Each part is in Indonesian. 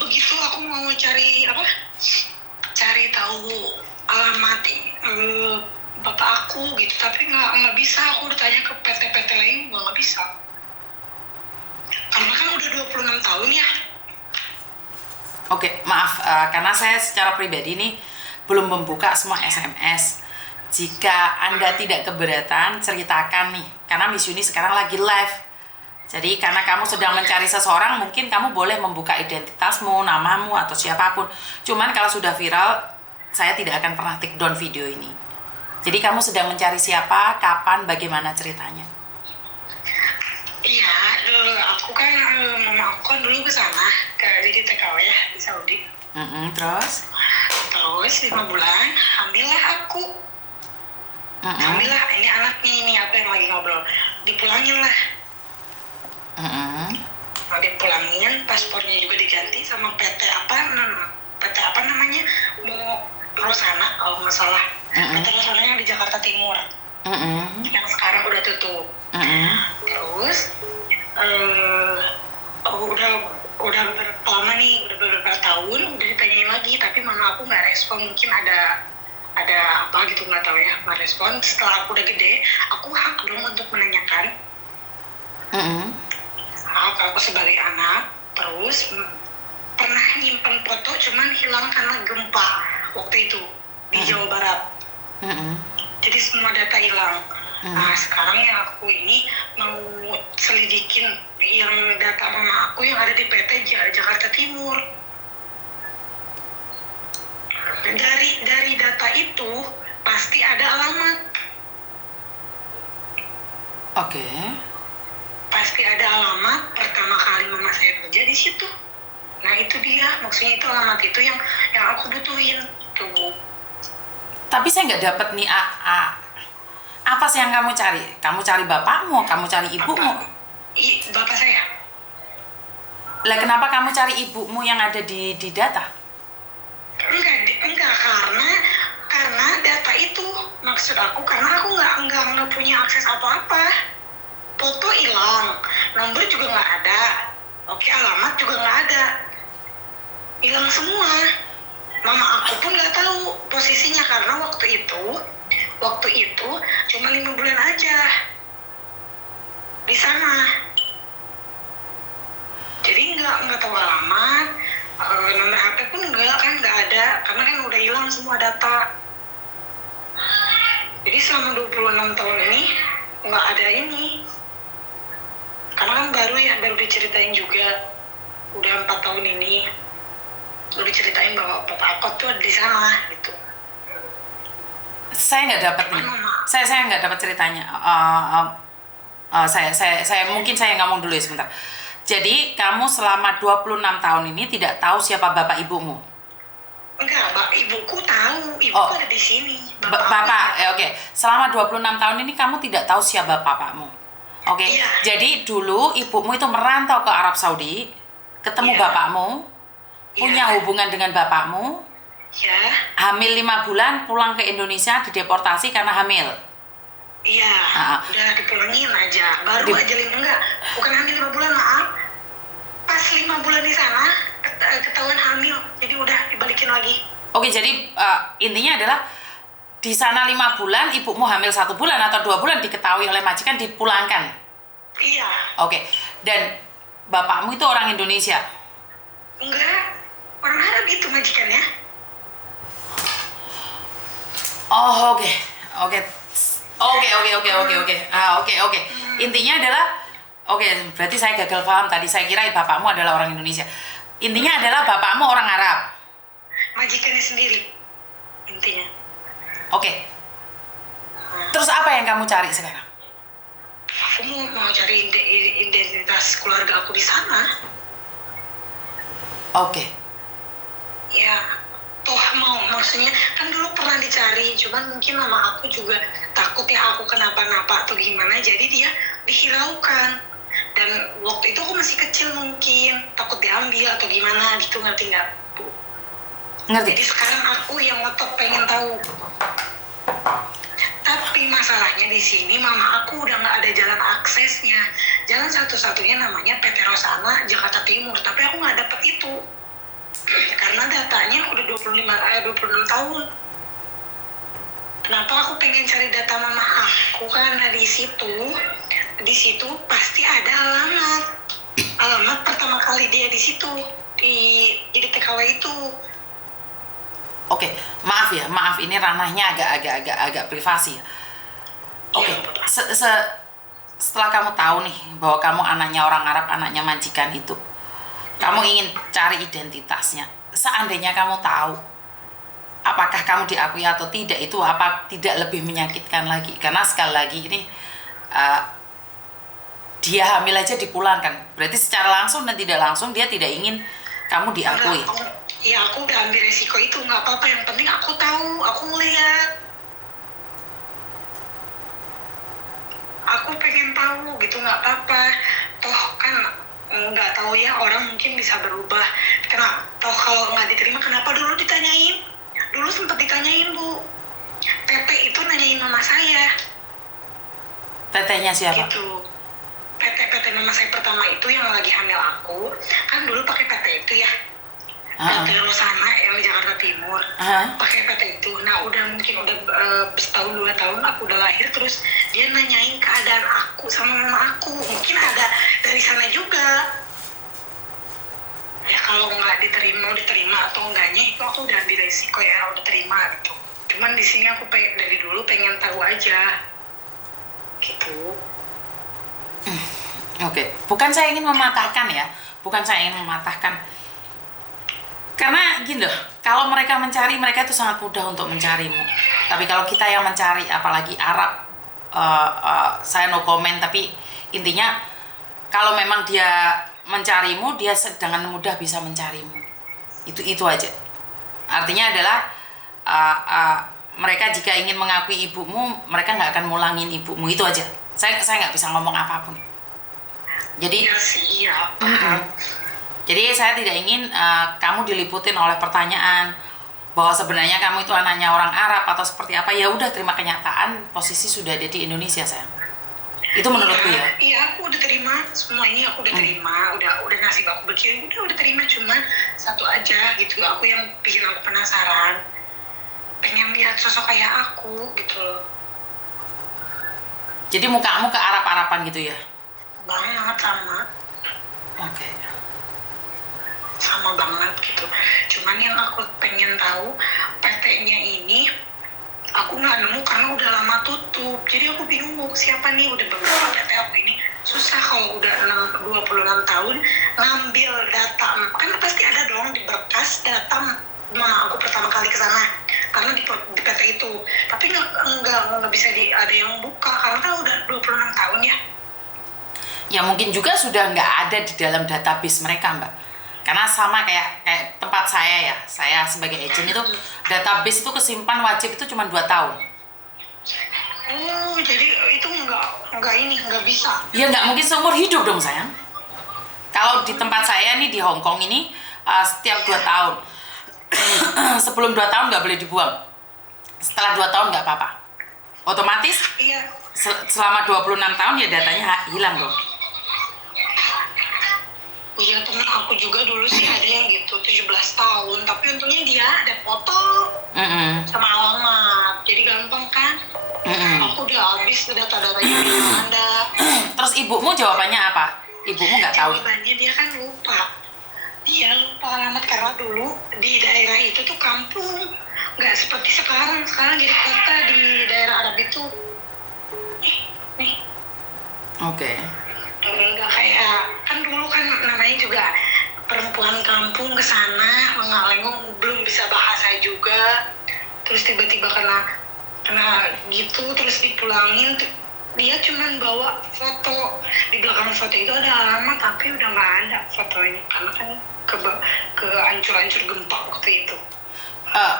begitu aku mau cari apa? Cari tahu alamat bapak aku gitu, tapi nggak bisa. Aku udah tanya ke PT-PT lain nggak bisa. Karena kan udah 26 tahun ya. Oke, maaf, karena saya secara pribadi nih belum membuka semua SMS. Jika Anda tidak keberatan, ceritakan nih, karena Miss Yuni sekarang lagi live. Jadi karena kamu sedang mencari seseorang, mungkin kamu boleh membuka identitasmu, namamu, atau siapapun. Cuman kalau sudah viral, saya tidak akan pernah take down video ini. Jadi kamu sedang mencari siapa, kapan, bagaimana ceritanya? Iya, aku kan mama aku kan dulu ke sana, jadi TKW ya di Saudi. Terus? Terus 5 bulan hamillah aku. Hamillah, ini anaknya ini apa yang lagi ngobrol. Dipulangin lah. Dipulangin, paspornya juga diganti sama PT apa namanya, mau Rosana kalau nggak salah. PT Rosana yang di Jakarta Timur. Yang sekarang udah tutup. Terus udah beberapa lama nih, udah beberapa tahun udah ditanyain lagi, tapi mama aku nggak respon. Mungkin ada apa gitu, nggak tahu ya, nggak respon. Setelah aku udah gede, aku hak dong untuk menanyakan. Aku sebagai anak. Terus pernah nyimpen foto, cuman hilang karena gempa waktu itu di Jawa Barat. Jadi semua data hilang. Nah sekarang yang aku ini mau selidikin yang data mama aku yang ada di PT Jakarta Timur. Dari data itu pasti ada alamat. Oke. Pasti ada alamat. Pertama kali mama saya kerja di situ. Nah itu dia, maksudnya itu alamat itu yang aku butuhin tuh. Tapi saya nggak dapet nih apa sih yang kamu cari? Kamu cari bapakmu, kamu cari ibumu? Bapak saya. Lah kenapa kamu cari ibumu yang ada di data? Enggak, karena data itu maksud aku, karena aku nggak punya akses apa-apa. Foto hilang, nomor juga nggak ada, oke, alamat juga nggak ada, hilang semua. Mama aku pun nggak tahu posisinya karena waktu itu cuma 5 bulan aja di sana. Jadi nggak tahu alamat, nomor HP pun nggak ada, karena kan udah hilang semua data. Jadi selama 26 tahun ini nggak ada ini. Karena kan baru diceritain juga, udah 4 tahun ini udah diceritain bahwa papa aku tuh ada di sana gitu. Saya nggak dapat nih. Saya nggak dapat ceritanya. Saya mungkin saya ngomong dulu ya sebentar. Jadi kamu selama 26 tahun ini tidak tahu siapa bapak ibumu? Enggak, ibuku tahu. Ibuku ada di sini. Bapak, oke. Selama 26 tahun ini kamu tidak tahu siapa bapakmu? Oke. Iya. Jadi dulu ibumu itu merantau ke Arab Saudi, ketemu bapakmu, punya hubungan dengan bapakmu. Ya. Hamil 5 bulan, pulang ke Indonesia, dideportasi karena hamil. Iya, udah dipulangin aja. Baru aja bukan hamil 5 bulan, maaf. Pas 5 bulan di sana, ketahuan hamil, jadi udah dibalikin lagi. Oke, jadi intinya adalah di sana 5 bulan, ibumu hamil 1 bulan atau 2 bulan, diketahui oleh majikan, dipulangkan. Iya. Oke, dan bapakmu itu orang Indonesia? Enggak, orang Arab itu majikannya. Oh, oke. Intinya adalah, berarti saya gagal paham tadi. Saya kira bapakmu adalah orang Indonesia. Intinya adalah bapakmu orang Arab. Majikannya sendiri, intinya. Oke. Terus apa yang kamu cari sekarang? Aku mau cari identitas keluarga aku di sana. Oke. Ya, toh maksudnya kan dulu pernah dicari, cuman mungkin mama aku juga takut ya aku kenapa-napa atau gimana, jadi dia dihiraukan. Dan waktu itu aku masih kecil, mungkin takut diambil atau gimana gitu, ngerti nggak, Bu? Ngerti. Jadi sekarang aku yang ngotot pengen tahu. Tapi masalahnya di sini mama aku udah nggak ada jalan aksesnya. Jalan satu-satunya namanya PT Rosana Jakarta Timur, tapi aku nggak dapet itu. karena datanya udah 26 tahun. Kenapa aku pengen cari data mama aku? Karena di situ pasti ada alamat pertama kali dia di situ, jadi TKW itu. Oke, maaf ini ranahnya agak privasi ya. Oke, setelah kamu tahu nih bahwa kamu anaknya orang Arab, anaknya majikan itu, kamu ingin cari identitasnya. Seandainya kamu tahu apakah kamu diakui atau tidak, itu apa tidak lebih menyakitkan lagi? Karena sekali lagi ini dia hamil aja dipulangkan, berarti secara langsung dan tidak langsung dia tidak ingin kamu diakui. Ya aku udah ambil resiko itu, nggak apa-apa, yang penting aku tahu, aku ngeliat, aku pengen tahu gitu, nggak apa-apa. Toh kan nggak tahu ya, orang mungkin bisa berubah. Toh kalau nggak diterima, kenapa dulu ditanyain? Dulu sempat ditanyain, Bu. PT itu nanyain mama saya. Tetenya siapa? Gitu. PT mama saya pertama itu yang lagi hamil aku, kan dulu pakai PT itu ya. PT Rosana yang di Jakarta Timur, pakai PT itu. Nah udah setahun 2 tahun aku udah lahir, terus dia nanyain keadaan aku sama mama aku. Mungkin ada dari sana juga. Ya kalau nggak diterima atau enggaknya itu aku udah ambil resiko ya, udah terima gitu. Cuman di sini aku dari dulu pengen tahu aja, gitu. Oke, bukan saya ingin mematahkan ya, karena gini loh, kalau mereka mencari, mereka itu sangat mudah untuk mencarimu. Tapi kalau kita yang mencari, apalagi Arab, saya no comment. Tapi intinya kalau memang dia mencarimu, dia dengan mudah bisa mencarimu. Itu aja. Artinya adalah mereka jika ingin mengakui ibumu, mereka nggak akan mulangin ibumu. Itu aja. Saya nggak bisa ngomong apapun. Jadi iya sih, iya. Jadi saya tidak ingin kamu diliputin oleh pertanyaan bahwa sebenarnya kamu itu anaknya orang Arab atau seperti apa. Ya udah, terima kenyataan, posisi sudah ada di Indonesia, sayang. Itu menurutku ya. Iya, aku udah terima semua ini, aku udah terima, udah nasib aku begini, udah terima. Cuma satu aja gitu, aku yang bikin aku penasaran, pengen lihat sosok kayak aku gitu loh. Jadi mukamu ke Arab-Araban gitu ya? Banget sama. Oke. Sama banget gitu. Cuman yang aku pengen tahu, PT-nya ini aku nggak nemu karena udah lama tutup. Jadi aku bingung mau siapa nih, udah beberapa PT aku ini. Susah kalau udah 26 tahun ngambil data. Kan pasti ada dong di berkas data mama aku pertama kali ke sana. Karena di PT itu. Tapi nggak bisa ada yang buka karena kan udah 26 tahun ya. Ya mungkin juga sudah nggak ada di dalam database mereka, Mbak. Karena sama kayak tempat saya ya, saya sebagai agent itu database itu kesimpan wajib itu cuma 2 tahun. Oh, jadi itu nggak bisa? Ya nggak mungkin seumur hidup dong, sayang. Kalau di tempat saya nih di Hong Kong ini setiap 2 tahun. Sebelum 2 tahun nggak boleh dibuang. Setelah 2 tahun nggak apa-apa. Otomatis iya. Selama 26 tahun ya datanya hilang dong. Iya, temen aku juga dulu sih ada yang gitu 17 tahun, tapi untungnya dia ada foto sama alamat, jadi gampang kan. Aku udah habis data-datanya belum ada. Terus ibumu jawabannya apa? Ibumu nggak tahu? Jawabannya dia kan lupa. Dia lupa alamat karena dulu di daerah itu tuh kampung, nggak seperti sekarang jadi kota di daerah Arab itu. Nih. Oke. Enggak kayak kan dulu kan namanya juga perempuan kampung ke sana lengang-lenggong, belum bisa bahasa juga, terus tiba-tiba kena gitu, terus dipulangin. Dia cuman bawa foto, di belakang foto itu ada alamat tapi udah nggak ada fotonya karena kan ke ancur-ancur gempa waktu itu.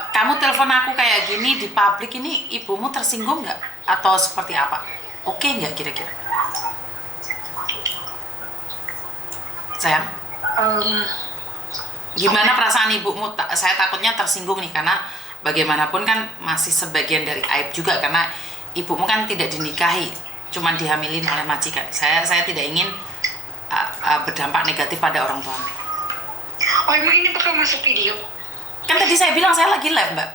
Kamu telepon aku kayak gini di publik ini, ibumu tersinggung nggak atau seperti apa? Oke nggak kira-kira? Sayang, gimana perasaan ibumu? Saya takutnya tersinggung nih, karena bagaimanapun kan masih sebagian dari aib juga, karena ibumu kan tidak dinikahi, cuman dihamilin oleh majikan. Saya tidak ingin berdampak negatif pada orang tua. Oh emang ini bakal masuk video? Kan tadi saya bilang saya lagi live, Mbak.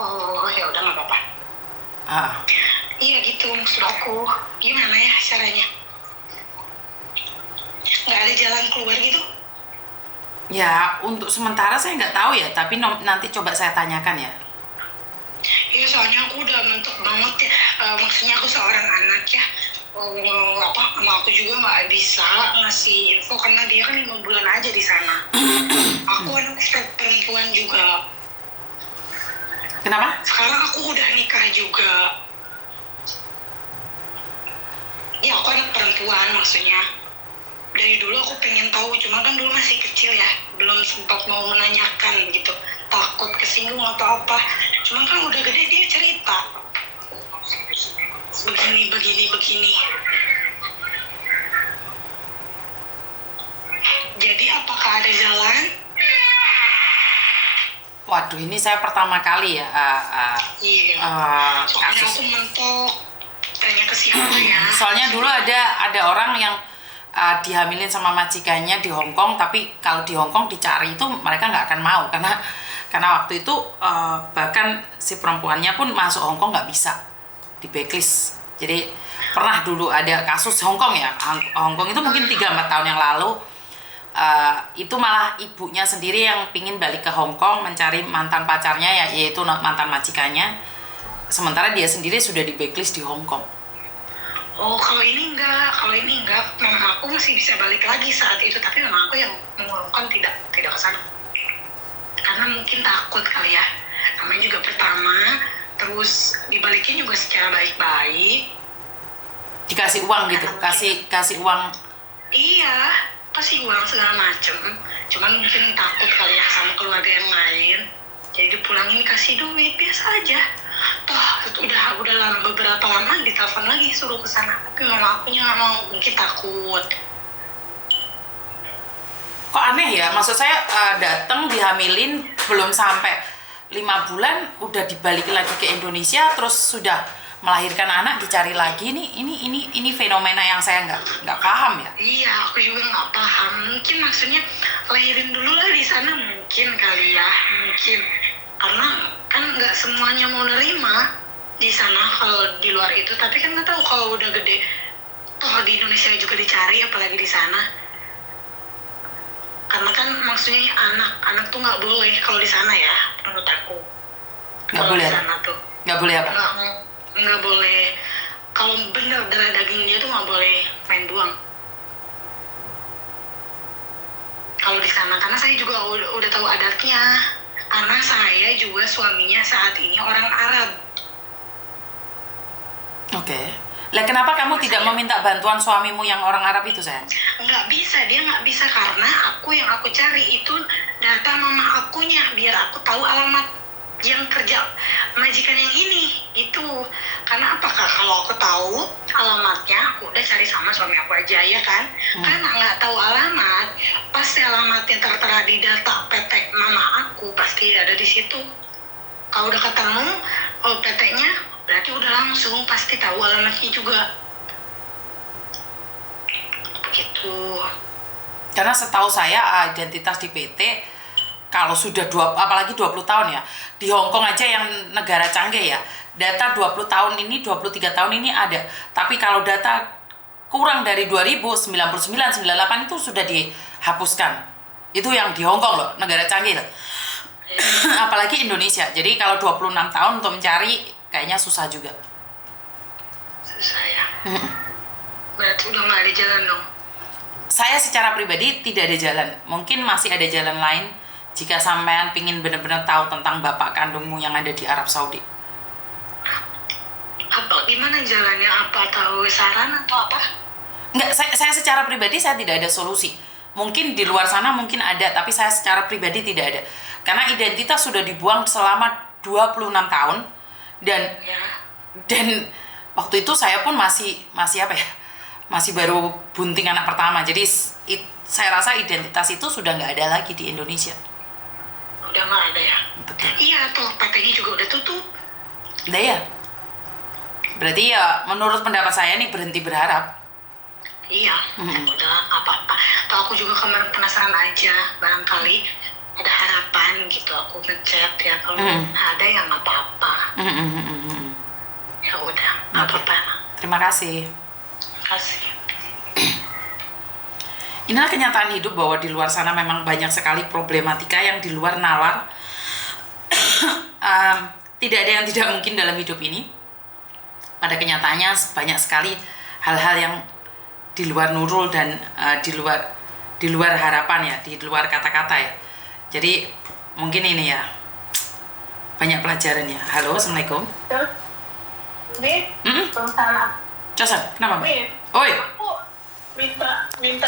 Oh ya udah nggak apa-apa. Iya gitu maksud aku. Gimana ya caranya? Nggak ada jalan keluar gitu? Ya, untuk sementara saya nggak tahu ya, tapi nanti coba saya tanyakan ya. Iya soalnya aku udah mentok banget ya. Maksudnya aku seorang anak ya. Sama aku juga nggak bisa ngasih info karena dia kan 5 bulan aja di sana. Aku anak perempuan juga. Kenapa? Sekarang aku udah nikah juga. Ya aku anak perempuan maksudnya. Dari dulu aku pengen tahu, cuma kan dulu masih kecil ya, belum sempat mau menanyakan gitu, takut kesinggung atau apa. Cuma kan udah gede dia cerita begini. Jadi apakah ada jalan? Waduh, ini saya pertama kali ya. Iya. Soalnya aku mentok tanya ke siapa ya. Soalnya dulu ada orang yang dihamilin sama majikannya di Hong Kong, tapi kalau di Hong Kong dicari itu mereka nggak akan mau karena waktu itu bahkan si perempuannya pun masuk Hong Kong nggak bisa, di blacklist. Jadi pernah dulu ada kasus Hong Kong ya, Hong Kong itu mungkin 3-4 tahun yang lalu, itu malah ibunya sendiri yang pingin balik ke Hong Kong mencari mantan pacarnya yaitu mantan majikannya, sementara dia sendiri sudah di blacklist di Hong Kong. Oh, kalau ini enggak. Mama aku masih bisa balik lagi saat itu, tapi mama aku yang mengurungkan tidak ke sana. Karena mungkin takut kali ya. Namanya juga pertama, terus dibalikin juga secara baik-baik. Dikasih uang gitu, kasih uang. Iya, kasih uang segala macem. Cuman mungkin takut kali ya sama keluarga yang lain. Jadi dipulangin kasih duit biasa aja. Toh udah lama, beberapa lama ditelepon lagi suruh ke sana, tapi mama akunya nggak mau, mungkin takut. Kok aneh ya, maksud saya datang dihamilin belum sampai 5 bulan udah dibalikin lagi ke Indonesia, terus sudah melahirkan anak dicari lagi. Ini fenomena yang saya nggak paham ya. Iya, aku juga nggak paham. Mungkin maksudnya lahirin dulu lah di sana, mungkin kali ya, mungkin karena kan nggak semuanya mau nerima di sana kalau di luar itu. Tapi kan nggak tahu kalau udah gede, toh di Indonesia juga dicari, apalagi di sana. Karena kan maksudnya anak tuh nggak boleh kalau di sana ya, menurut aku. Nggak boleh. Di sana tuh. Nggak boleh apa? Nggak boleh. Kalau bener darah dagingnya tuh nggak boleh main buang. Kalau di sana, karena saya juga udah tahu adatnya. Karena saya juga suaminya saat ini orang Arab. Oke. Lah kenapa kamu tidak meminta bantuan suamimu yang orang Arab itu, sayang? Nggak bisa, dia nggak bisa karena yang aku cari itu data mama akunya, biar aku tahu alamat yang kerja majikan yang ini itu. Karena apakah kalau aku tahu alamatnya, aku udah cari sama suami aku aja ya kan. Karena nggak tahu alamat, pasti alamatnya tertera di data PT mama aku, pasti ada di situ. Kalau udah ketemu PT-nya, berarti udah langsung pasti tahu alamatnya juga. Gitu. Karena setahu saya identitas di PT kalau sudah apalagi 20 tahun ya, di Hong Kong aja yang negara canggih ya, data 20 tahun ini, 23 tahun ini ada. Tapi kalau data kurang dari 2000, 99, 98 itu sudah dihapuskan. Itu yang di Hong Kong loh, negara canggih loh. Apalagi Indonesia. Jadi kalau 26 tahun untuk mencari kayaknya susah juga. Susah ya. Berarti udah nggak ada jalan dong. Saya secara pribadi tidak ada jalan. Mungkin masih ada jalan lain jika sampean pingin benar-benar tahu tentang bapak kandungmu yang ada di Arab Saudi. Apa gimana jalannya? Apa tahu saran atau apa? Enggak, saya secara pribadi saya tidak ada solusi. Mungkin di luar sana mungkin ada, tapi saya secara pribadi tidak ada. Karena identitas sudah dibuang selama 26 tahun dan waktu itu saya pun masih apa ya? Masih baru bunting anak pertama. Jadi saya rasa identitas itu sudah nggak ada lagi di Indonesia. Udah nggak ada ya? Betul. Iya, tuh PT-nya juga udah tutup. Udah ya? Berarti ya menurut pendapat saya nih berhenti berharap. Iya, ya udah nggak apa-apa. Atau aku juga kemarin penasaran aja, barangkali ada harapan gitu. Aku ngechat ya, kalau ada ya nggak apa-apa. Ya udah, nggak apa-apa. Terima kasih. Kasih. Inilah kenyataan hidup bahwa di luar sana memang banyak sekali problematika yang di luar nalar. Tidak ada yang tidak mungkin dalam hidup ini. Pada kenyataannya banyak sekali hal-hal yang di luar nurul dan di luar harapan ya, di luar kata-kata ya. Jadi mungkin ini ya banyak pelajarannya. Halo, assalamualaikum. Nih, Josan, kenapa? Nih. Oi. Aku minta